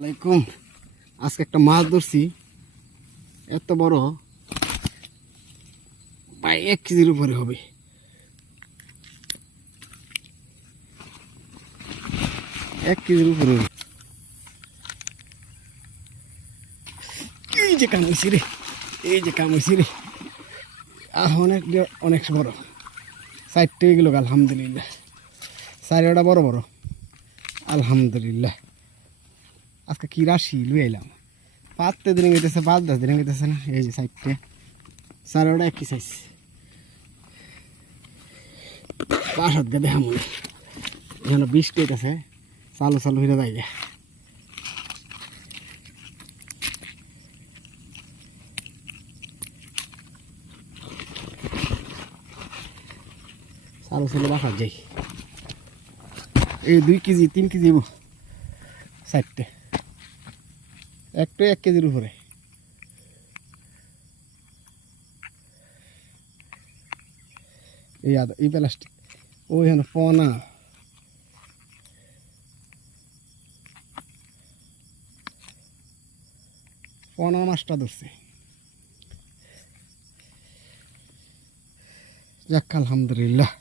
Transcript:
আলাইকুম। আজকে একটা মাছ ধরছি। এত বড়। প্রায় এক কেজির উপরে হবে। এক কেজির উপরে। এই যে কাম হয়েছি রে। এই যে কাম হয়েছি রে। আহ, অনেক অনেক বড়। চারটে গেল, আলহামদুলিল্লাহ। চারিটা বড় বড়। আলহামদুলিল্লাহ। আজকে কি রাশি? লুয়ে এলাম পাঁচতে দিন গেতেছে পাঁচ দশ দিন গেতেছে না। এই যে সাইডটে। সাড়ে ওটা একই সাইজ পাঁচ হাত গেদে হামুন এখানে বৃষ্টি হইতেছে। চালু চালু হয়ে যায়। চালু চালু বাসার যাই। এই দুই কেজি, তিন কেজি চারটে একটা এক কেজির উপরে। এই আদা এই প্লাস্টিক। ওই হেন পনা। পনা মাছটা ধরছে। যাক, আলহামদুলিল্লাহ।